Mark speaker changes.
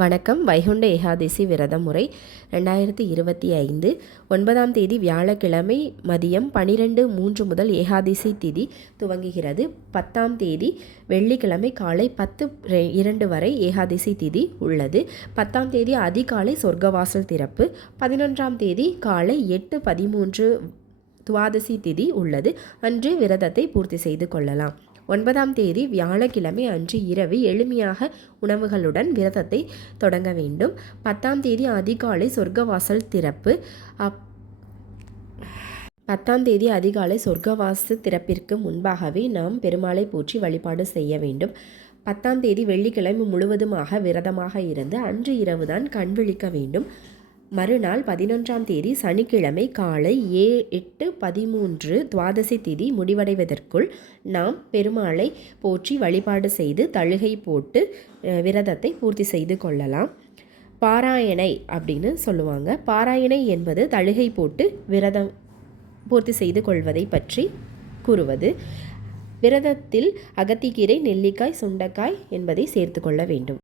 Speaker 1: வணக்கம். வைகுண்ட ஏகாதசி விரத முறை ரெண்டாயிரத்தி இருபத்தி ஐந்து. ஒன்பதாம் தேதி வியாழக்கிழமை மதியம் பனிரெண்டு மூன்று முதல் ஏகாதசி திதி துவங்குகிறது. பத்தாம் தேதி வெள்ளிக்கிழமை காலை பத்து ரெ- இரண்டு வரை ஏகாதசி திதி உள்ளது. பத்தாம் தேதி அதிகாலை சொர்க்கவாசல் திறப்பு. பதினொன்றாம் தேதி காலை எட்டு பதிமூன்று துவாதசி திதி உள்ளது. அன்று விரதத்தை பூர்த்தி செய்து கொள்ளலாம். ஒன்பதாம் தேதி வியாழக்கிழமை அன்று இரவு எளிமையாக உணவுகளுடன் விரதத்தை தொடங்க வேண்டும். பத்தாம் தேதி அதிகாலை சொர்க்கவாசல் திறப்பு. அப் பத்தாம் தேதி அதிகாலை சொர்க்கவாசு திறப்பிற்கு முன்பாகவே நாம் பெருமாளை போற்றி வழிபாடு செய்ய வேண்டும். பத்தாம் தேதி வெள்ளிக்கிழமை முழுவதுமாக விரதமாக இருந்து அன்று இரவுதான் கண் விழிக்க வேண்டும். மறுநாள் பதினொன்றாம் தேதி சனிக்கிழமை காலை ஏ எட்டு பதிமூன்று துவாதசி திதி முடிவடைவதற்குள் நாம் பெருமாளை போற்றி வழிபாடு செய்து தழுகை போட்டு விரதத்தை பூர்த்தி செய்து கொள்ளலாம். பாராயணை அப்படின்னு சொல்லுவாங்க. பாராயணை என்பது தழுகை போட்டு விரதம் பூர்த்தி செய்து கொள்வதை பற்றி கூறுவது. விரதத்தில் அகத்திக்கீரை நெல்லிக்காய் சுண்டக்காய் என்பதை சேர்த்து கொள்ள வேண்டும்.